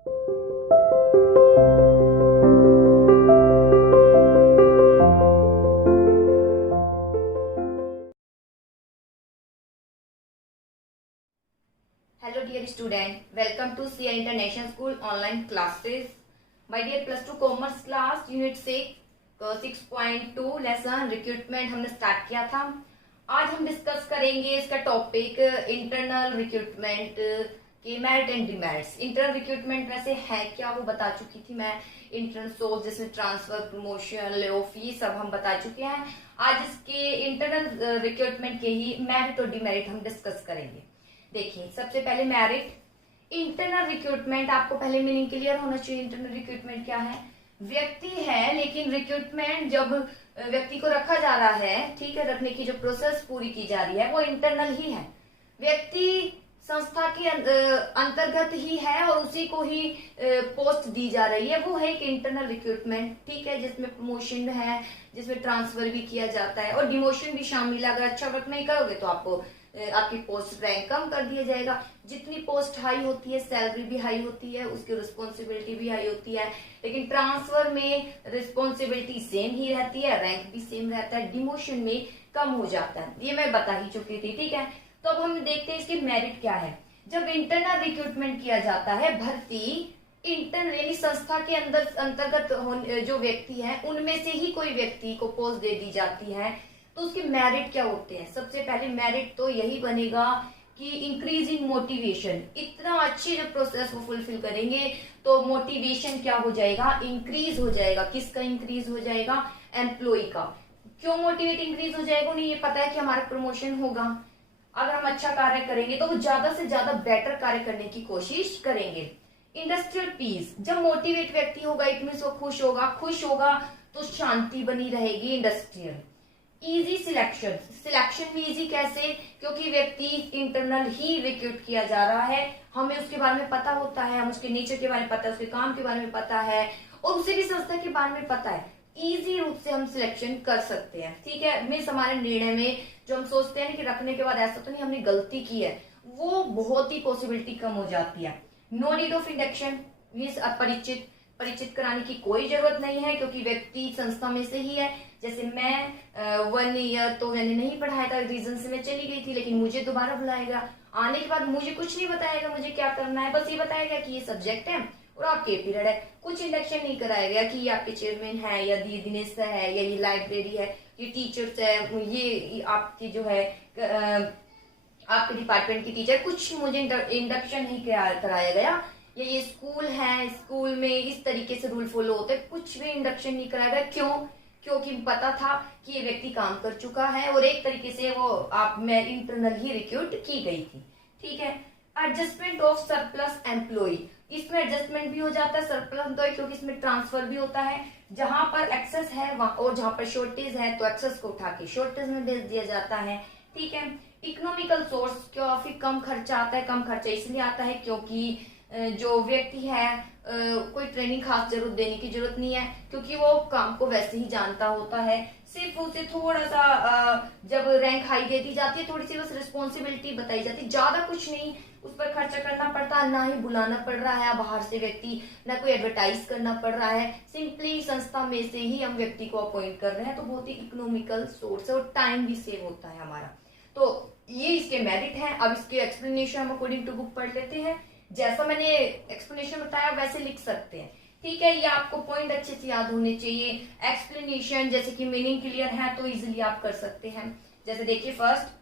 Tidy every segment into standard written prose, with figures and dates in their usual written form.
Hello dear student, welcome to CI International School online classes. My dear plus 2 commerce class unit 6.2 lesson recruitment हमने start किया था। आज हम discuss करेंगे इसका टॉपिक इंटरनल रिक्रूटमेंट के merit and demerits. Internal recruitment वैसे है क्या वो बता चुकी थी मैं। इंटरनल सोर्स जिसमें ट्रांसफर, प्रमोशन, ले ऑफ, ये सब हम बता चुके हैं। आज इसके इंटरनल रिक्रूटमेंट के ही मेरिट और डिमेरिट हम डिस्कस करेंगे। देखिए, सबसे पहले मेरिट। इंटरनल रिक्रूटमेंट, आपको पहले मीनिंग क्लियर होना चाहिए। इंटरनल रिक्रूटमेंट क्या है? व्यक्ति है लेकिन रिक्रूटमेंट जब व्यक्ति को रखा जा रहा है, ठीक है, रखने की जो प्रोसेस पूरी की जा रही है वो इंटरनल ही है। व्यक्ति संस्था के अंतर्गत ही है और उसी को ही पोस्ट दी जा रही है, वो है एक इंटरनल रिक्रूटमेंट, ठीक है, जिसमें प्रमोशन है, जिसमें ट्रांसफर भी किया जाता है और डिमोशन भी शामिल है। अगर अच्छा वर्क नहीं करोगे तो आपको आपकी पोस्ट रैंक कम कर दिया जाएगा। जितनी पोस्ट हाई होती है सैलरी भी हाई होती है, उसकी रिस्पॉन्सिबिलिटी भी हाई होती है, लेकिन ट्रांसफर में रिस्पॉन्सिबिलिटी सेम ही रहती है, रैंक भी सेम रहता है, डिमोशन में कम हो जाता है। ये मैं बता ही चुकी थी, ठीक है। तो अब हम देखते हैं इसके मेरिट क्या है। जब इंटरनल रिक्रूटमेंट किया जाता है, भर्ती इंटरनल यानी संस्था के अंतर्गत जो व्यक्ति है उनमें से ही कोई व्यक्ति को पोस्ट दे दी जाती है, तो उसके मेरिट क्या होते हैं? सबसे पहले मेरिट तो यही बनेगा कि इंक्रीज इन मोटिवेशन। इतना अच्छी जब प्रोसेस वो फुलफिल करेंगे तो मोटिवेशन क्या हो जाएगा? इंक्रीज हो जाएगा। किसका इंक्रीज हो जाएगा? एम्प्लॉय का। क्यों मोटिवेट इंक्रीज हो जाएगा? उन्हें ये पता है कि हमारा प्रमोशन होगा। अगर हम अच्छा कार्य करेंगे तो वो ज्यादा से ज्यादा बेटर कार्य करने की कोशिश करेंगे। इंडस्ट्रियल पीस, जब मोटिवेट व्यक्ति होगा इट मीन्स वो खुश होगा तो शांति बनी रहेगी। इंडस्ट्रियल इजी सिलेक्शन, सिलेक्शन भी इजी कैसे? क्योंकि व्यक्ति इंटरनल ही रिक्रूट किया जा रहा है, हमें उसके बारे में पता होता है, हम उसके नेचर के बारे में पता है, उसके काम के बारे में पता है और उसे भी संस्था के बारे में पता है। इजी रूप से हम सिलेक्शन कर सकते हैं, ठीक है। मीन्स हमारे निर्णय में जो हम सोचते हैं कि रखने के बाद ऐसा तो नहीं हमने गलती की है, वो बहुत ही पॉसिबिलिटी कम हो जाती है। No need of induction means परिचित कराने की कोई जरूरत नहीं है, क्योंकि व्यक्ति संस्था में से ही है। जैसे मैं 1 ईयर तो मैंने नहीं पढ़ाया था, रीजन से मैं चली गई थी, लेकिन मुझे दोबारा बुलाएगा। आने के बाद मुझे कुछ नहीं बताएगा मुझे क्या करना है, बस ये बताएगा कि ये सब्जेक्ट है और आपके पीरियड है। कुछ इंडक्शन नहीं कराएगा कि ये आपके चेयरमैन है या दिनेश है या ये लाइब्रेरी है, ये टीचर्स है, ये आपकी जो है आपके डिपार्टमेंट की टीचर, कुछ मुझे इंडक्शन नहीं कराया गया। ये स्कूल है, स्कूल में इस तरीके से रूल फॉलो होते हैं, कुछ भी इंडक्शन नहीं कराया गया। क्यों? क्योंकि पता था कि ये व्यक्ति काम कर चुका है और एक तरीके से वो मैं इंटरनल ही रिक्रूट की गई थी, ठीक है। एडजस्टमेंट ऑफ सरप्लस एम्प्लॉय, इसमें एडजस्टमेंट भी हो जाता है सरप्लस एम्प्लॉय, क्योंकि इसमें ट्रांसफर भी होता है। जहां पर एक्सेस है और जहां पर शॉर्टेज है तो एक्सेस को उठा के शॉर्टेज में भेज दिया जाता है, ठीक है। इकोनॉमिकल सोर्स, काफी कम खर्चा आता है। कम खर्चा इसलिए आता है क्योंकि जो व्यक्ति है कोई ट्रेनिंग खास जरूरत देने की जरूरत नहीं है, क्योंकि वो काम को वैसे ही जानता होता है। सिर्फ उसे थोड़ा सा जब रैंक हाई दे दी जाती है, थोड़ी सी बस रिस्पॉन्सिबिलिटी बताई जाती है, ज्यादा कुछ नहीं उस पर खर्चा करना पड़ता, ना ही बुलाना पड़ रहा है बाहर से व्यक्ति, ना कोई एडवर्टाइज करना पड़ रहा है, सिंपली संस्था में से ही हम व्यक्ति को अपॉइंट कर रहे हैं। तो बहुत ही इकोनॉमिकल सोर्स है और टाइम भी सेव होता है हमारा। तो ये इसके मेरिट है। अब इसके एक्सप्लेनेशन हम अकॉर्डिंग टू बुक पढ़ लेते हैं। जैसा मैंने एक्सप्लेनेशन बताया वैसे लिख सकते हैं, ठीक है। ये आपको पॉइंट अच्छे से याद होने चाहिए। एक्सप्लेनेशन जैसे कि मीनिंग क्लियर है तो इजीली आप कर सकते हैं। जैसे देखिए, first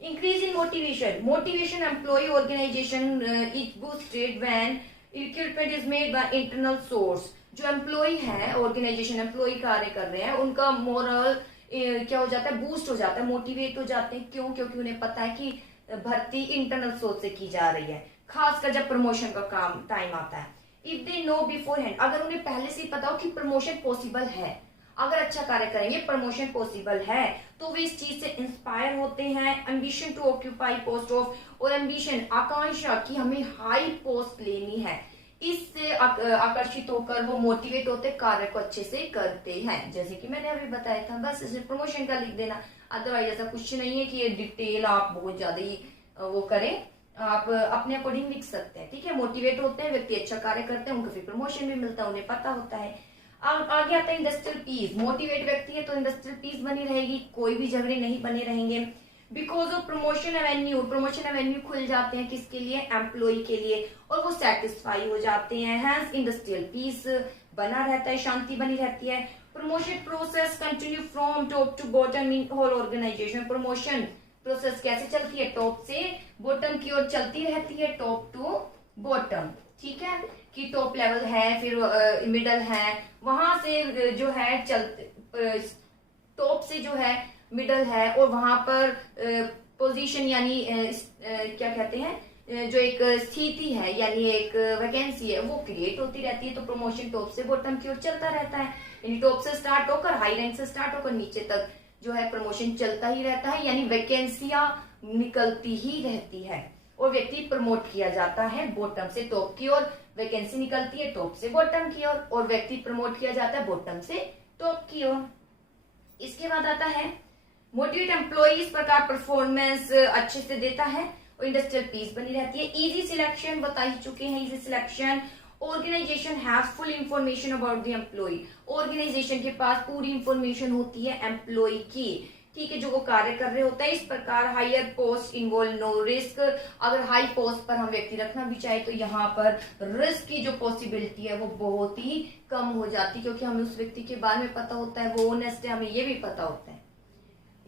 increase in motivation employ organization is boosted when recruitment is made by internal source. जो एम्प्लॉय है, ऑर्गेनाइजेशन एम्प्लॉय कार्य कर रहे हैं, उनका मोरल क्या हो जाता है? बूस्ट हो जाता है, मोटिवेट हो जाते हैं। क्यों? क्योंकि उन्हें पता है कि भर्ती इंटरनल सोर्स से की जा रही है, खासकर जब प्रमोशन का काम टाइम आता है। If they know before hand, अगर उन्हें पहले से ही पता हो कि प्रमोशन पॉसिबल है, अगर अच्छा कार्य करेंगे प्रमोशन पॉसिबल है, तो वे इस चीज से इंस्पायर होते हैं। Ambition to occupy post of, और एम्बिशन आकांक्षा कि हमें हाई पोस्ट लेनी है, इससे आकर्षित होकर वो मोटिवेट होते, कार्य को अच्छे से करते हैं। जैसे कि मैंने अभी बताया था, बस इसे प्रमोशन का लिख देना, अदरवाइज ऐसा कुछ नहीं है कि ये डिटेल आप बहुत ज्यादा ही वो करें। आप अपने अकॉर्डिंग लिख सकते हैं, ठीक है। मोटिवेट होते हैं व्यक्ति, अच्छा कार्य करते हैं, उनको फिर प्रमोशन भी मिलता है, उन्हें पता होता है। अब आगे आता है इंडस्ट्रियल पीस। मोटिवेट व्यक्ति है तो इंडस्ट्रियल पीस बनी रहेगी, कोई भी झगड़े नहीं बने रहेंगे। Because of promotion Avenue, promotion Avenue खुल जाते हैं किसके लिए, एम्प्लॉय के लिए, और वो सेटिस्फाई हो जाते हैं। हैंस इंडस्ट्रियल पीस बना रहता है, शांति बनी रहती है। Promotion process continue from top to bottom in whole organization. Promotion process कैसे चलती है, टॉप से बॉटम की ओर चलती रहती है, टॉप टू बॉटम, ठीक है। कि टॉप लेवल है, फिर मिडल है, वहां से जो है टॉप से जो है मिडल है, और वहां पर पोजीशन यानी क्या कहते हैं, जो एक स्थिति है यानी एक वैकेंसी है वो क्रिएट होती रहती है। तो प्रमोशन टॉप से बॉटम की ओर चलता रहता है, यानी टॉप से स्टार्ट होकर हाई रैंक से स्टार्ट होकर नीचे तक जो है प्रमोशन चलता ही रहता है, यानी वैकेंसियां निकलती ही रहती है और व्यक्ति प्रमोट किया जाता है बॉटम से टॉप की ओर। वैकेंसी निकलती है टॉप से बॉटम की ओर और व्यक्ति प्रमोट किया जाता है बॉटम से टॉप की ओर। इसके बाद आता है मोटिवेट एम्प्लॉय, इस प्रकार परफॉर्मेंस अच्छे से देता है और इंडस्ट्रियल पीस बनी रहती है। इजी सिलेक्शन बता ही चुके हैं, easy selection. Organization has full information about the employ, organization के पास पूरी इंफॉर्मेशन होती है एम्प्लॉय की, ठीक है, जो वो कार्य कर रहे होता है। इस प्रकार higher post involve no risk, अगर हाई पोस्ट पर हम व्यक्ति रखना भी चाहे तो यहाँ पर रिस्क की जो पॉसिबिलिटी है वो बहुत ही कम हो जाती है, क्योंकि हमें उस व्यक्ति के बारे में पता होता है, वो ऑनेस्ट है, हमें ये भी पता होता है।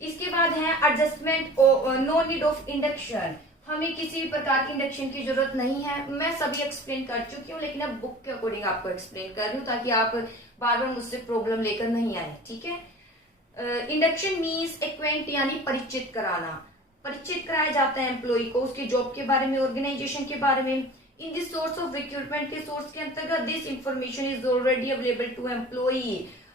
इसके बाद है adjustment, no need of induction, हमें किसी भी प्रकार की इंडक्शन की जरूरत नहीं है। मैं सभी एक्सप्लेन कर चुकी हूँ, लेकिन अब बुक के अकॉर्डिंग आपको एक्सप्लेन कर रही हूँ ताकि आप बार बार मुझसे प्रॉब्लम लेकर नहीं आए, ठीक है। इंडक्शन मीन्स एक्वेंट यानी परिचित कराना, परिचित कराया जाता है एम्प्लॉय को उसके जॉब के बारे में, ऑर्गेनाइजेशन के बारे में। In this source of recruitment के सोर्स के अंतर्गत this information is already available to employ.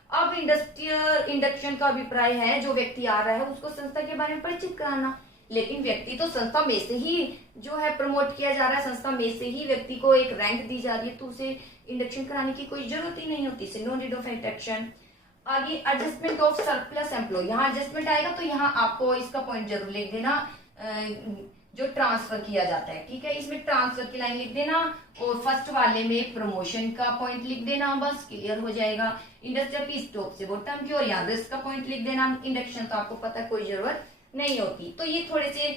अब इंडस्ट्रियल इंडक्शन का अभिप्राय है जो व्यक्ति आ रहा है उसको संस्था के बारे में परिचित कराना, लेकिन व्यक्ति तो संस्था में से ही जो है प्रमोट किया जा रहा है, संस्था में से ही व्यक्ति को एक रैंक दी जा रही है, तो उसे इंडक्शन कराने की कोई जरूरत ही नहीं होती, नो नीड ऑफ इंडक्शन। आगे एडजस्टमेंट ऑफ सरप्लस एम्प्लॉय, यहाँ एडजस्टमेंट आएगा तो यहाँ आपको इसका पॉइंट जरूर लिख देना, जो ट्रांसफर किया जाता है, ठीक है, इसमें ट्रांसफर की लाइन लिख देना और फर्स्ट वाले में प्रमोशन का पॉइंट लिख देना, बस क्लियर हो जाएगा। इंडस्ट्रियल पीस टॉप से बॉटम की और यहाँ रिस्क का पॉइंट लिख देना। इंडक्शन तो आपको पता है कोई जरूरत नहीं होती। तो ये थोड़े से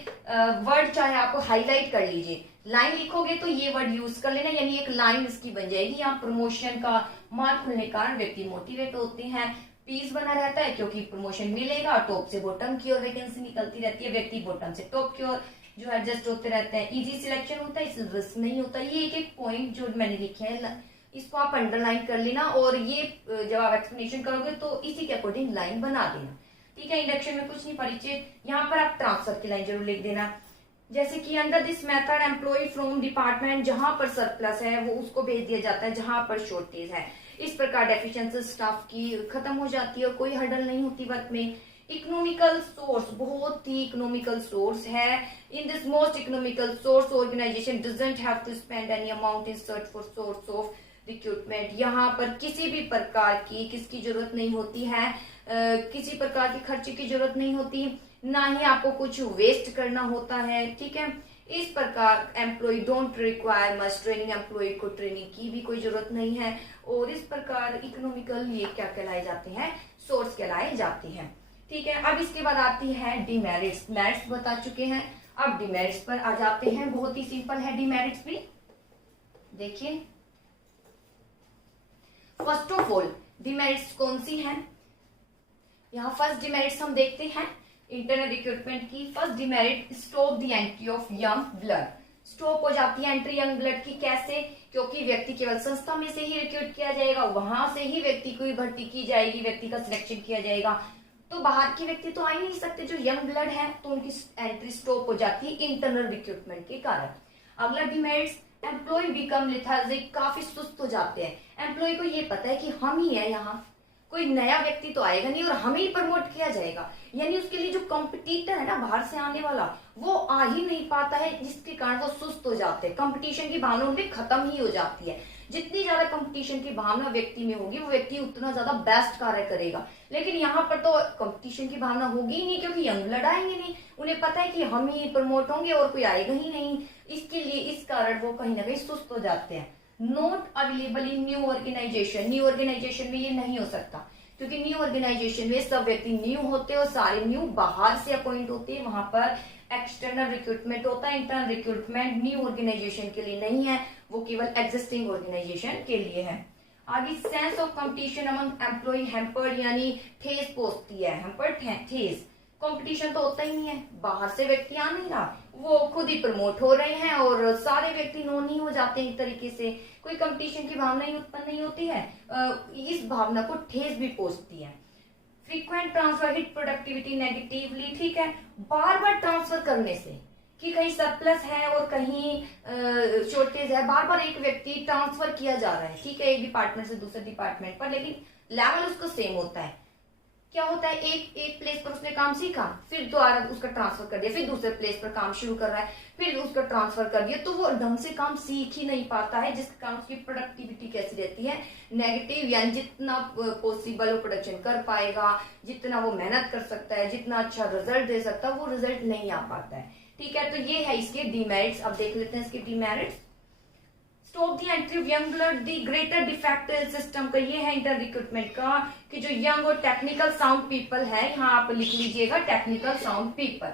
वर्ड चाहे आपको हाईलाइट कर लीजिए, लाइन लिखोगे तो ये वर्ड यूज कर लेना, यानी एक लाइन इसकी बन जाएगी। यहाँ प्रमोशन का मार्क खुलने के कारण व्यक्ति मोटिवेट होते हैं, पीस बना रहता है क्योंकि प्रमोशन मिलेगा, टॉप से बॉटम की ओर वैकेंसी निकलती रहती है, व्यक्ति बॉटम से टॉप की ओर जो एडजस्ट होते रहते हैं। इजी सिलेक्शन होता है, इसमें रिस्क नहीं होता। ये एक एक पॉइंट जो मैंने लिखे हैं इसको आप अंडरलाइन कर लेना और ये जब आप एक्सप्लेनेशन करोगे तो इसी के अकॉर्डिंग लाइन बना देना, ठीक है। इंडक्शन में कुछ नहीं परिचित, यहाँ पर आप ट्रांसफर की लाइन जरूर लिख देना, जैसे कि under this method employ from department, जहां पर सरप्लस है वो उसको भेज दिया जाता है जहां पर शॉर्टेज है। इस प्रकार डेफिशिएंसी स्टाफ की खत्म हो जाती है और कोई हर्डल नहीं होती वर्क में। इकोनॉमिकल सोर्स, बहुत ही इकोनॉमिकल सोर्स है। In this most economical source organization doesn't have to spend any amount in search for source of recruitment. यहाँ पर किसी भी प्रकार की किसकी जरूरत नहीं होती है, किसी प्रकार की खर्चे की जरूरत नहीं होती, ना ही आपको कुछ वेस्ट करना होता है, ठीक है। इस प्रकार employ don't require much training, employ को ट्रेनिंग की भी कोई जरूरत नहीं है। और इस प्रकार इकोनॉमिकल ये क्या कहलाए जाते हैं, सोर्स कहलाए जाते हैं, ठीक है। अब इसके बाद आती है डिमेरिट्स, मेरिट्स बता चुके हैं, अब डिमेरिट्स पर आ जाते हैं। बहुत ही सिंपल है डिमेरिट्स भी, देखिए। फर्स्ट ऑफ ऑल डिमेरिट्स कौन सी हैं, यहाँ फर्स्ट डिमेरिट्स हम देखते हैं इंटरनल रिक्रूटमेंट की। First demerit, stop the entry of young blood, stop हो जाती है एंट्री यंग ब्लड की। कैसे, क्योंकि व्यक्ति केवल संस्था में से ही रिक्रूट किया जाएगा, वहां से ही व्यक्ति को भर्ती की जाएगी, व्यक्ति का सिलेक्शन किया जाएगा, तो बाहर के व्यक्ति तो आ ही नहीं सकते जो यंग ब्लड है, तो उनकी एंट्री स्टॉप हो जाती है इंटरनल रिक्रूटमेंट के कारण। अगला डिमेरिट्स, एम्प्लॉय बिकम लेथार्जिक, काफी सुस्त हो जाते हैं। एम्प्लॉय को ये पता है कि हम ही है, यहाँ कोई नया व्यक्ति तो आएगा नहीं और हमें ही प्रमोट किया जाएगा, यानी उसके लिए जो कंपटीटर है ना बाहर से आने वाला, वो आ ही नहीं पाता है, जिसके कारण वो सुस्त हो जाते हैं। कंपटीशन की भावना उनमें खत्म ही हो जाती है। जितनी ज्यादा कंपटीशन की भावना व्यक्ति में होगी वो व्यक्ति उतना ज्यादा बेस्ट कार्य करेगा, लेकिन यहाँ पर तो कंपटीशन की भावना होगी ही नहीं, क्योंकि यंग ब्लड आएंगे नहीं, उन्हें पता है कि हम ही प्रमोट होंगे और कोई आएगा ही नहीं, इसके लिए इस कारण वो कहीं ना कहीं सुस्त हो जाते हैं। Not available in new organization, new organization में ये नहीं हो सकता, क्योंकि न्यू ऑर्गेनाइजेशन में सब व्यक्ति न्यू होते हैं और सारे न्यू बाहर से अपॉइंट होते हैं, वहां पर एक्सटर्नल रिक्रूटमेंट होता है। इंटरनल रिक्रूटमेंट न्यू ऑर्गेनाइजेशन के लिए नहीं है, वो केवल एग्जिस्टिंग ऑर्गेनाइजेशन के लिए है। आगे sense of competition among employ hampered, यानी ठेस पहुंचती है, हैम्पर्ड ठेस। कंपटीशन तो होता ही नहीं है, बाहर से व्यक्ति आ नहीं रहा, वो खुद ही प्रमोट हो रहे हैं और सारे व्यक्ति नॉन ही हो जाते हैं एक तरीके से, कोई कंपटीशन की भावना ही उत्पन्न नहीं होती है। इस भावना को ठेस भी पहुंचती है। Frequent transfer hit productivity negatively, ठीक है, बार बार ट्रांसफर करने से, कि कहीं सरप्लस है और कहीं शॉर्टेज है, बार बार एक व्यक्ति ट्रांसफर किया जा रहा है, ठीक है, एक डिपार्टमेंट से दूसरे डिपार्टमेंट पर, लेकिन लेवल उसका सेम होता है। क्या होता है, एक प्लेस पर उसने काम सीखा, फिर दोबारा उसका ट्रांसफर कर दिया, फिर दूसरे प्लेस पर काम शुरू कर रहा है, फिर उसका ट्रांसफर कर दिया, तो वो ढंग से काम सीख ही नहीं पाता है, जिसके कारण उसकी प्रोडक्टिविटी कैसी रहती है, नेगेटिव। यानी जितना पॉसिबल वो प्रोडक्शन कर पाएगा, जितना वो मेहनत कर सकता है, जितना अच्छा रिजल्ट दे सकता है, वो रिजल्ट नहीं आ पाता है, ठीक है। तो ये है इसके डीमेरिट्स। अब देख लेते हैं इसके demerits. Stop the entry of young blood, the greater defect system का ये है इंटर रिक्रूटमेंट का, कि जो यंग और टेक्निकल साउंड पीपल है, यहाँ आप लिख लीजिएगा टेक्निकल साउंड पीपल,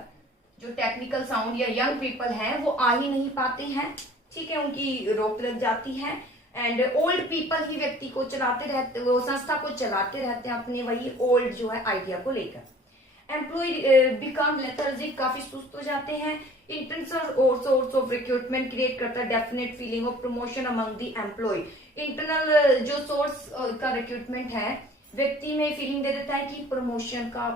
जो टेक्निकल साउंड या यंग पीपल है वो आ ही नहीं पाते हैं, ठीक है, उनकी रोक लग जाती है। एंड ओल्ड पीपल ही व्यक्ति को चलाते रहते, वो संस्था को चलाते रहते हैं अपने वही ओल्ड जो है आइडिया को लेकर। एम्प्लॉय बिकम लेथर्जिक, काफी सुस्त हो जाते हैं। Internal source of recruitment create करता है definite feeling of promotion among the employ. Internal जो सोर्स का रिक्रूटमेंट है, व्यक्ति में फीलिंग दे देता है कि प्रमोशन का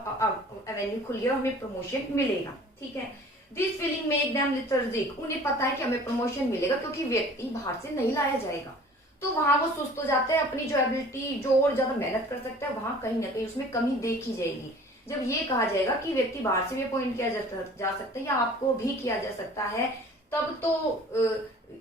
एवेन्यू खुल गया, हमें प्रमोशन मिलेगा, ठीक है। This feeling make them lethargic, उन्हें पता है कि हमें प्रमोशन मिलेगा क्योंकि व्यक्ति बाहर से नहीं लाया जाएगा, तो वहां वो सुस्त हो जाते हैं। अपनी जो एबिलिटी, जो और ज्यादा मेहनत कर सकता है, वहां कहीं ना कहीं उसमें कमी देखी जाएगी। जब ये कहा जाएगा कि व्यक्ति बाहर से भी अपॉइंट किया जा सकता है या आपको भी किया जा सकता है, तब तो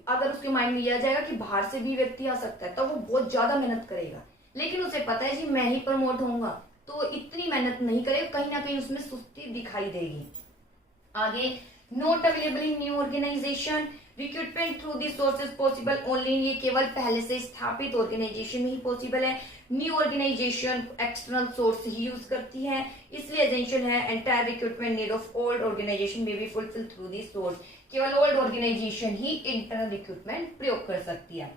अगर उसके माइंड में यह जाएगा कि बाहर से भी व्यक्ति आ सकता है, तब वो बहुत ज्यादा मेहनत करेगा। लेकिन उसे पता है कि मैं ही प्रमोट होऊंगा, तो इतनी मेहनत नहीं करेगा, कहीं ना कहीं उसमें सुस्ती दिखाई देगी। आगे, not available in new organisation, recruitment through the sources possible only, ये केवल पहले से स्थापित ऑर्गेनाइजेशन में ही पॉसिबल है। न्यू ऑर्गेनाइजेशन एक्सटर्नल सोर्स ही यूज करती है, इसलिए एसेंशियल है। Entire recruitment need of old organisation में be fulfil through the source, केवल ओल्ड ऑर्गेनाइजेशन ही इंटरनल रिक्रूटमेंट प्रयोग कर सकती है।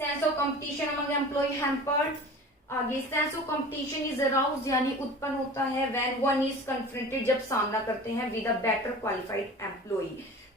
Sense of competition among employ hampered, आगे sense of competition is arouse, यानी उत्पन्न होता है व्हेन वन इज कन्फ्रंटेड, जब सामना करते हैं with a better qualified employ.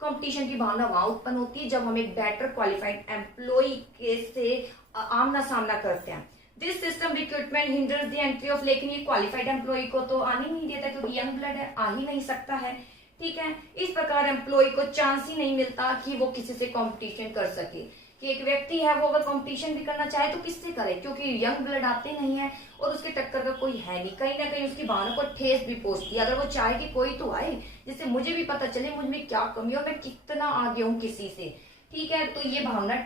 Competition की भावना वहां उत्पन्न होती है जब हम एक बेटर क्वालिफाइड एम्प्लॉय के से आमना सामना करते हैं। This system recruitment hinders the entry of, लेकिन ये क्वालिफाइड एम्प्लॉय को तो आने नहीं देता क्योंकि यंग ब्लड है, आ ही नहीं सकता है, ठीक है। इस प्रकार एम्प्लॉय को चांस ही नहीं मिलता कि वो किसी से कंपटीशन कर सके, कि एक व्यक्ति है वो अगर कंपटीशन भी करना चाहे तो किससे करे, क्योंकि यंग ब्लड आते नहीं है और उसके टक्कर का कोई है नहीं। कहीं ना कहीं उसकी भावना को ठेस भी पहुंचती है। अगर वो चाहे कि कोई तो आए जिससे मुझे भी पता चले मुझ में क्या कमी है और मैं कितना आगे हूँ किसी से, ठीक है, तो ये भावना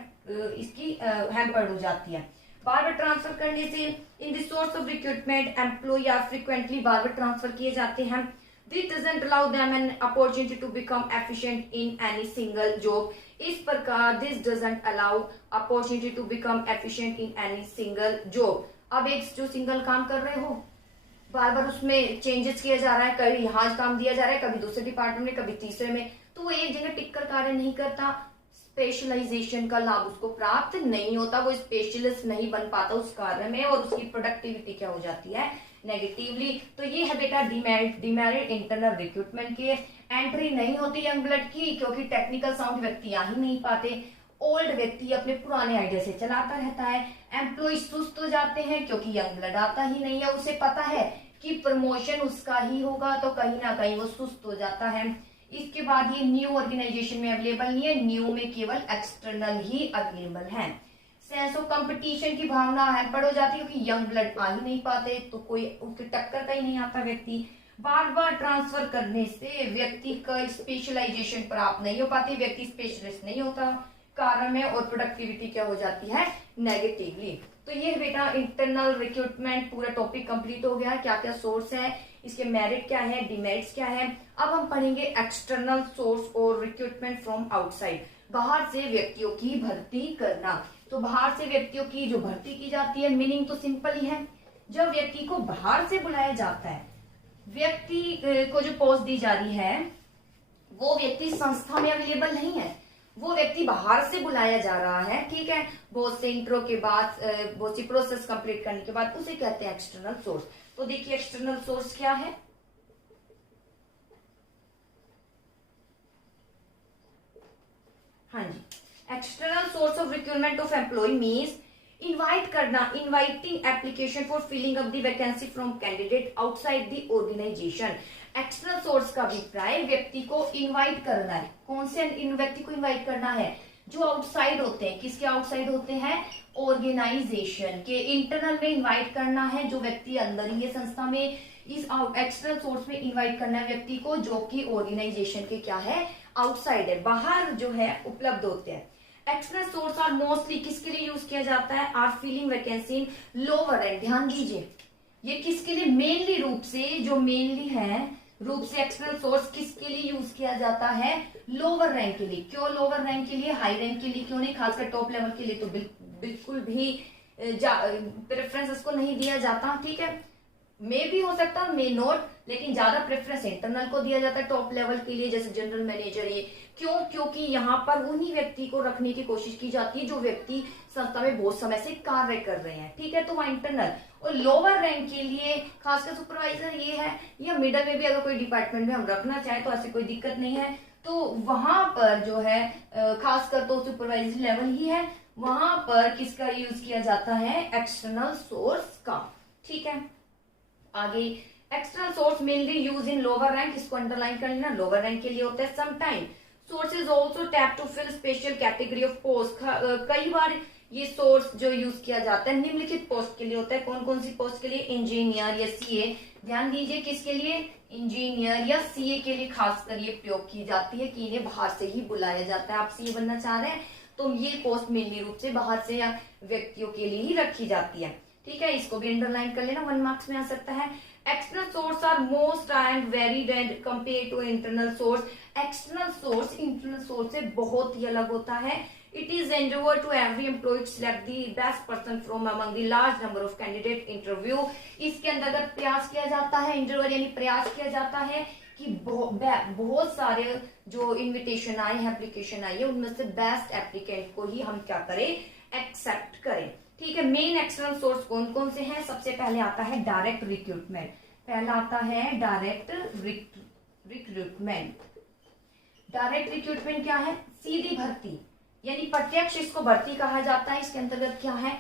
इसकी हैम्पर्ड हो जाती है। बार बार ट्रांसफर करने से in the source of recruitment employ are frequently बार बार ट्रांसफर किए जाते हैं। This doesn't allow them an opportunity to become efficient in any single job. इस प्रकार this doesn't allow opportunity to become efficient in any single job. अब एक जो सिंगल काम कर रहे हो, बार बार उसमें चेंजेस किया जा रहा है, कभी यहाँ काम दिया जा रहा है, कभी दूसरे डिपार्टमेंट में, कभी तीसरे में, तो वो एक जगह टिक कर कार्य नहीं करता, स्पेशलाइजेशन का लाभ उसको प्राप्त नहीं होता, वो स्पेशलिस्ट नहीं बन पाता उस कार्य में और उसकी प्रोडक्टिविटी क्या हो जाती है, नेगेटिवली। तो ये है बेटा डिमेरिट इंटरनल रिक्रूटमेंट के। एंट्री नहीं होती यंग ब्लड की क्योंकि टेक्निकल साउंड व्यक्ति आ ही नहीं पाते, ओल्ड व्यक्ति अपने पुराने आइडिया से चलाता रहता है, एम्प्लॉय सुस्त हो जाते हैं क्योंकि यंग ब्लड आता ही नहीं है, उसे पता है कि प्रमोशन उसका ही होगा, तो कहीं ना कहीं वो सुस्त हो जाता है। इसके बाद ये न्यू ऑर्गेनाइजेशन में अवेलेबल नहीं है, न्यू में केवल एक्सटर्नल ही अवेलेबल है। सेंस ऑफ कंपटीशन की भावना हैम्पर्ड हो जाती है क्योंकि यंग ब्लड आ ही नहीं पाते, तो कोई उसके टक्कर का ही नहीं आता व्यक्ति। बार बार ट्रांसफर करने से व्यक्ति का स्पेशलाइजेशन प्राप्त नहीं हो पाती, व्यक्ति स्पेशलिस्ट नहीं होता कार्य में और प्रोडक्टिविटी क्या हो जाती है, नेगेटिवली। तो ये बेटा इंटरनल रिक्रूटमेंट पूरा टॉपिक कंप्लीट हो गया है, क्या क्या सोर्स है, इसके मेरिट क्या है, डिमेरिट्स क्या है। अब हम पढ़ेंगे एक्सटर्नल सोर्स और रिक्रूटमेंट फ्रॉम आउटसाइड। बाहर से व्यक्तियों की भर्ती करना। तो बाहर से व्यक्तियों की जो भर्ती की जाती है, मीनिंग तो सिंपल ही है, जब व्यक्ति को बाहर से बुलाया जाता है, व्यक्ति को जो पोस्ट दी जा रही है वो व्यक्ति संस्था में अवेलेबल नहीं है, वो व्यक्ति बाहर से बुलाया जा रहा है, ठीक है, बहुत से इंट्रो के बाद, बहुत सी प्रोसेस कंप्लीट करने के बाद, उसे कहते हैं एक्सटर्नल सोर्स। तो देखिए एक्सटर्नल सोर्स क्या है। हाँ जी, external source of recruitment of employ means invite करना, inviting application for filling up the vacancy from candidate outside the organisation. External source का अभिप्राय व्यक्ति को इनवाइट करना है। कौन से व्यक्ति को इनवाइट करना है? जो आउटसाइड होते हैं। किसके आउटसाइड होते हैं? ऑर्गेनाइजेशन के। इंटरनल में इनवाइट करना है जो व्यक्ति अंदर ही है संस्था में, इस एक्सटर्नल सोर्स में इनवाइट करना है व्यक्ति को जो कि ऑर्गेनाइजेशन के क्या है, आउटसाइड है, बाहर जो है उपलब्ध होते हैं। एक्सटर्नल सोर्स आर मोस्टली किसके लिए यूज किया जाता है? Are filling vacancy in lower rank. ध्यान दीजिए ये किसके लिए, मेनली रूप से, जो मेनली है रूप से एक्सटर्नल सोर्स किसके लिए यूज किया जाता है? लोअर रैंक के लिए। क्यों लोअर रैंक के लिए? हाई रैंक के लिए क्यों नहीं? खासकर टॉप लेवल के लिए तो बिल्कुल भी प्रेफरेंस इसको नहीं दिया जाता, ठीक है। मे भी हो सकता है, मे नॉट, लेकिन ज्यादा प्रेफरेंस इंटरनल को दिया जाता है टॉप लेवल के लिए, जैसे जनरल मैनेजर। ये क्यों? क्योंकि यहाँ पर उन्हीं व्यक्ति को रखने की कोशिश की जाती है जो व्यक्ति संस्था में बहुत समय से कार्य कर रहे हैं, ठीक है, तो वहाँ इंटरनल। और लोअर रैंक के लिए खासकर सुपरवाइजर ये है, या मिडल में भी अगर कोई डिपार्टमेंट में हम रखना चाहे तो ऐसी कोई दिक्कत नहीं है। तो वहां पर जो है खासकर तो सुपरवाइजर लेवल ही है, वहां पर किसका यूज किया जाता है? एक्सटर्नल सोर्स का, ठीक है। आगे external source mainly use in lower rank, इसको अंडरलाइन कर लेना, लोअर रैंक के लिए होता है। Sometime sources also tap to fill special category of post. कई बार ये सोर्स जो यूज किया जाता है निम्नलिखित पोस्ट के लिए होता है। कौन कौन सी पोस्ट के लिए? इंजीनियर या सीए। ध्यान दीजिए किसके लिए? इंजीनियर या सीए के लिए खासकर ये प्रयोग की जाती है कि इन्हें बाहर से ही बुलाया जाता है। आप सीए बनना चाह रहे हैं तो ये पोस्ट मेनली रूप से बाहर से या व्यक्तियों के लिए ही रखी जाती है, ठीक है। इसको भी अंडरलाइन कर लेना, 1 मार्क्स में आ सकता है। External source are most and very red compare to internal source. External source internal source से बहुत ही अलग होता है। It is endeavour to every employ to select the best person from among the large number of candidate interview. इसके अंतर्गत प्रयास किया जाता है, इंटरव्यू यानी प्रयास किया जाता है कि बहुत सारे जो इन्विटेशन आए हैं, एप्लीकेशन आई है, उनमें से बेस्ट एप्लीकेंट को ही हम क्या करें? एक्सेप्ट करें, ठीक है। मेन एक्सटर्नल सोर्स कौन कौन से हैं? सबसे पहले आता है डायरेक्ट रिक्रूटमेंट। पहला आता है डायरेक्ट रिक्रूटमेंट। डायरेक्ट रिक्रूटमेंट क्या है? सीधी भर्ती, यानी प्रत्यक्ष इसको भर्ती कहा जाता है। इसके अंतर्गत क्या है?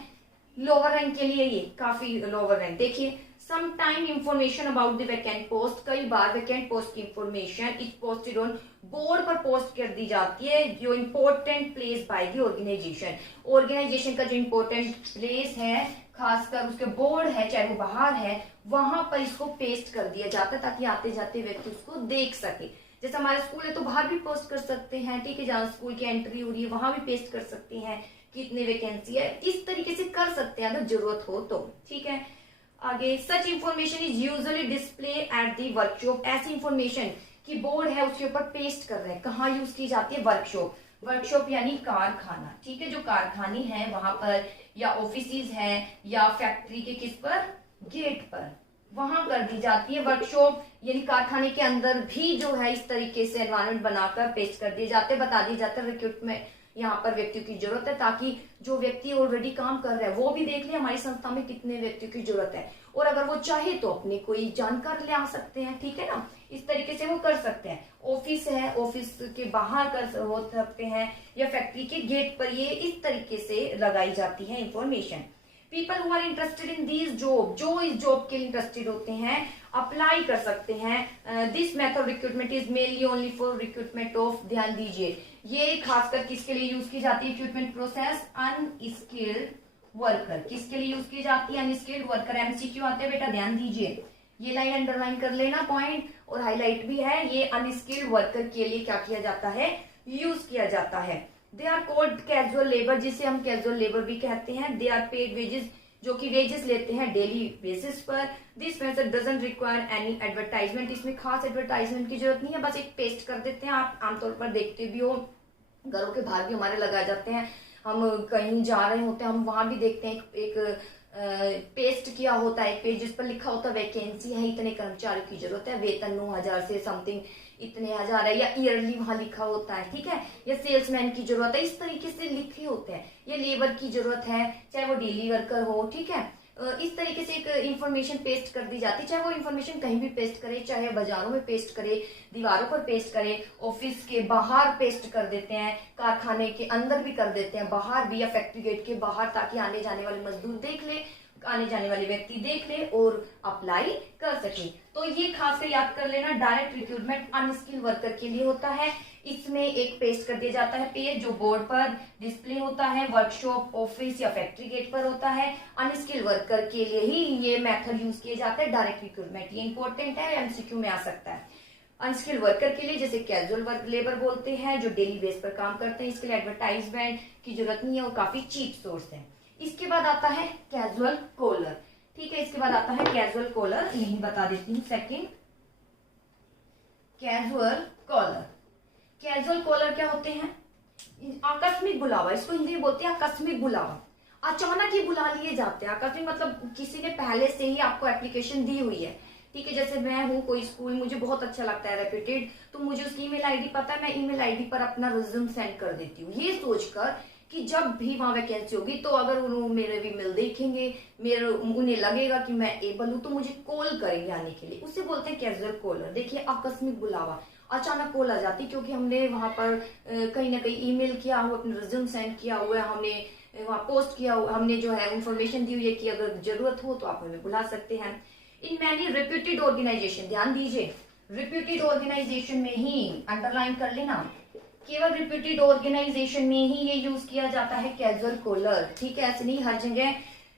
लोअर रैंक के लिए ये काफी लोअर रैंक। देखिए some time information about the vacant post, कई बार वैकेंट पोस्ट की information is posted on board पर पोस्ट कर दी जाती है जो important place by the organization. Organization का जो इंपॉर्टेंट प्लेस है, खासकर उसके बोर्ड है, चाहे वो बाहर है, वहां पर इसको पेस्ट कर दिया जाता है ताकि आते जाते व्यक्ति उसको देख सके। जैसे हमारे स्कूल है तो बाहर भी पोस्ट कर सकते हैं, ठीक है, जहाँ स्कूल की एंट्री हो रही है वहां भी पेस्ट कर सकते हैं कितने वैकेंसी है, इस तरीके से कर सकते हैं अगर जरूरत हो तो, ठीक है। आगे सच information is usually display at the workshop. ऐसी इंफॉर्मेशन की बोर्ड है उसके ऊपर पेस्ट कर रहे हैं, कहाँ यूज की जाती है? वर्कशॉप। वर्कशॉप यानी कारखाना, ठीक है, जो कारखाने हैं वहां पर, या ऑफिसेज हैं, या फैक्ट्री के किस पर? गेट पर, वहां कर दी जाती है। वर्कशॉप यानी कारखाने के अंदर भी जो है इस तरीके से एनवायरमेंट बनाकर पेस्ट कर दिए जाते, बता दिए जाते हैं रिक्रूटमेंट यहाँ पर व्यक्तियों की जरूरत है, ताकि जो व्यक्ति ऑलरेडी काम कर रहा है वो भी देख ले हमारी संस्था में कितने व्यक्तियों की जरूरत है, और अगर वो चाहे तो अपनी कोई जानकारी ले आ सकते हैं, ठीक है ना, इस तरीके से वो कर सकते हैं। ऑफिस है, ऑफिस के बाहर कर हो सकते हैं, या फैक्ट्री के गेट पर, ये इस तरीके से लगाई जाती है information. People who are interested in this job, जो इस जॉब के लिए इंटरेस्टेड होते हैं अप्लाई कर सकते हैं। This method recruitment is mainly only for recruitment of, ध्यान दीजिए ये खासकर किसके लिए यूज की जाती है? रिक्रूटमेंट प्रोसेस अनस्किल्ड वर्कर, किसके लिए यूज की जाती है? Unskilled worker. एमसीक्यू आते हैं बेटा, ध्यान दीजिए, ये लाइन अंडरलाइन कर लेना पॉइंट, और हाईलाइट भी है, ये अनस्किल्ड वर्कर के लिए क्या किया जाता है? यूज किया जाता है। They are called casual labour, जिसे हम कैजुअल लेबर भी कहते हैं। दे आर पेड वेजेस, जो कि वेजेस लेते हैं डेली बेसिस पर। This method doesn't require any advertisement, इसमें खास एडवर्टाइजमेंट की जरूरत नहीं है, बस एक पेस्ट कर देते हैं, आप आमतौर पर देखते भी हो घरों के बाहर भी हमारे लगाए जाते हैं। हम कहीं जा रहे होते हैं, हम वहां भी देखते हैं एक पेस्ट किया होता है, एक पेज जिस पर लिखा होता है वैकेंसी है, इतने कर्मचारियों की जरूरत है, वेतन 9,000 से समथिंग इतने हजार है, या ईयरली वहां लिखा होता है, ठीक है, या सेल्समैन की जरूरत है, इस तरीके से लिखे होते हैं, या लेबर की जरूरत है, चाहे वो डेली वर्कर हो, ठीक है। इस तरीके से एक इंफॉर्मेशन पेस्ट कर दी जाती है, चाहे वो इंफॉर्मेशन कहीं भी पेस्ट करे, चाहे बाजारों में पेस्ट करे, दीवारों पर पेस्ट करे, ऑफिस के बाहर पेस्ट कर देते हैं, कारखाने के अंदर भी कर देते हैं, बाहर भी, या फैक्ट्री गेट के बाहर, ताकि आने जाने वाले मजदूर देख ले, आने जाने वाले व्यक्ति देख ले और अप्लाई कर सके। तो ये खास कर याद कर लेना, डायरेक्ट रिक्रूटमेंट अनस्किल वर्कर के लिए होता है। इसमें एक पेस्ट कर दिया जाता है पेज, जो बोर्ड पर डिस्प्ले होता है, वर्कशॉप, ऑफिस या फैक्ट्री गेट पर होता है। अनस्किल वर्कर के लिए ही ये मेथड यूज किए जाते हैं, डायरेक्ट रिक्रूटमेंट। ये इंपॉर्टेंट है, एमसीक्यू में आ सकता है। अनस्किल वर्कर के लिए जैसे कैजुअल वर्क लेबर बोलते हैं, जो डेली बेस पर काम करते हैं, इसके लिए एडवर्टाइजमेंट की जरूरत नहीं है और काफी चीप सोर्स है। इसके बाद आता है कैजुअल कॉलर, ठीक है, इसके बाद आता है कैजुअल कॉलर, यही बता देती हूँ। Second, casual caller. Casual caller क्या होते हैं? आकस्मिक बुलावा, इसको हिंदी में बोलते हैं आकस्मिक बुलावा। अचानक ही बुला लिए जाते हैं। आकस्मिक मतलब किसी ने पहले से ही आपको एप्लीकेशन दी हुई है, ठीक है। जैसे मैं हूँ कोई स्कूल, मुझे बहुत अच्छा लगता है रेप्यूटेड, तो मुझे उसकी ईमेल आईडी पता है, मैं ईमेल आईडी पर अपना रिज्यूम सेंड कर देती हूँ, ये सोचकर कि जब भी वहां वैकेंसी होगी तो अगर उन्होंने मेरे ईमेल देखेंगे, मेरे उन्हें लगेगा कि मैं एबल हूं, तो मुझे कॉल करेंगे आने के लिए, उसे बोलते हैं कैजुअल कॉलर। देखिए, आकस्मिक बुलावा, अचानक कॉल आ जाती, क्योंकि हमने वहां पर कहीं ना कहीं ईमेल किया हुआ, अपना रिज्यूम सेंड किया हुआ है, हमने वहां पोस्ट किया हुआ, हमने जो है इन्फॉर्मेशन दी हुई है कि अगर जरूरत हो तो आप हमें बुला सकते हैं। इन मैनी रेप्यूटेड ऑर्गेनाइजेशन, ध्यान दीजिए, रेप्यूटेड ऑर्गेनाइजेशन में ही अंडरलाइन कर लेना, केवल रिप्यूटेड ऑर्गेनाइजेशन में ही ये यूज किया जाता है कैजुअल कॉलर, ठीक है, ऐसे नहीं हर जगह।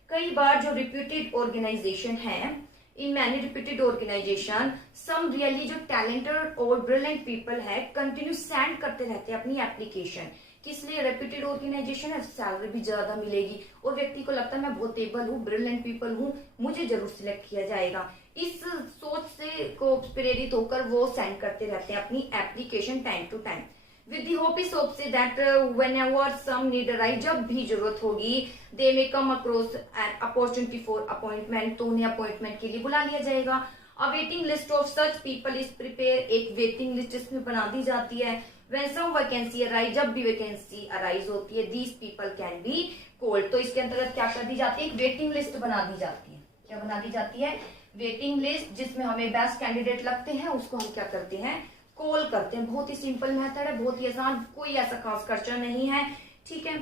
कई बार जो रिप्यूटेड ऑर्गेनाइजेशन है, in many reputed organization, some really जो टैलेंटेड और ब्रिलियंट पीपल है, कंटिन्यू सेंड करते रहते हैं अपनी एप्लीकेशन। किस लिए? रेप्यूटेड ऑर्गेनाइजेशन है, सैलरी भी ज्यादा मिलेगी और व्यक्ति को लगता है मैं बहुत एबल हूँ, ब्रिलियंट पीपल हूँ, मुझे जरूर सिलेक्ट किया जाएगा। इस सोच से को प्रेरित होकर वो सेंड करते रहते हैं अपनी application time to time, with the hope is hope से that whenever some need arise, जब भी जरूरत होगी, they may come across an opportunity for appointment, तो उन्हें अपॉइंटमेंट के लिए बुला लिया जाएगा। A waiting list of such people is prepared, एक वेटिंग लिस्ट इसमें बना दी जाती है। When some vacancy arise, जब भी वैकेंसी अराइज होती है, these people can be called, तो इसके अंतर्गत क्या कर दी जाती है? एक वेटिंग लिस्ट बना दी जाती है। क्या बना दी जाती है? वेटिंग लिस्ट, जिसमें हमें बेस्ट कैंडिडेट लगते हैं, उसको हम क्या करते हैं? कॉल करते हैं। बहुत ही सिंपल मेथड है, बहुत ही आसान, कोई ऐसा खास खर्चा नहीं है, ठीक है।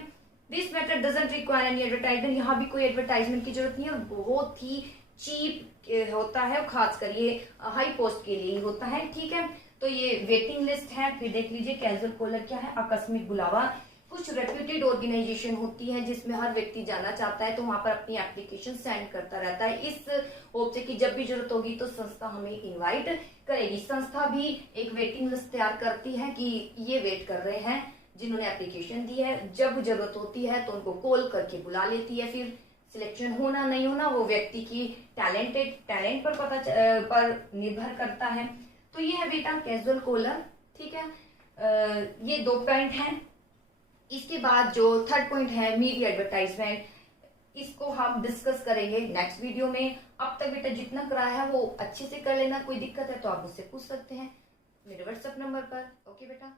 This method doesn't require any advertisement, यहाँ भी कोई एडवर्टाइजमेंट की जरूरत नहीं है और बहुत ही चीप होता है, और खास कर ये हाई पोस्ट के लिए होता है, ठीक है। तो ये वेटिंग लिस्ट है। फिर देख लीजिए कैजुअल कॉलर क्या है? आकस्मिक बुलावा। कुछ रेप्यूटेड ऑर्गेनाइजेशन होती है जिसमें हर व्यक्ति जाना चाहता है, तो वहां पर अपनी एप्लीकेशन सेंड करता रहता है, इस होप से कि जब भी जरूरत होगी तो संस्था हमें इनवाइट करेगी। संस्था भी एक वेटिंग लिस्ट तैयार करती है कि ये वेट कर रहे हैं जिन्होंने एप्लीकेशन दी है, जब जरूरत होती है तो उनको कॉल करके बुला लेती है। फिर सिलेक्शन होना नहीं होना वो व्यक्ति की टैलेंट पर निर्भर करता है। तो ये है बेटा कैजुअल कॉलर, ठीक है। ये 2 पॉइंट हैं। इसके बाद जो 3rd पॉइंट है मीडिया एडवर्टाइजमेंट, इसको हम डिस्कस करेंगे नेक्स्ट वीडियो में। अब तक बेटा जितना कराया है वो अच्छे से कर लेना, कोई दिक्कत है तो आप मुझसे पूछ सकते हैं मेरे व्हाट्सएप नंबर पर। ओके बेटा।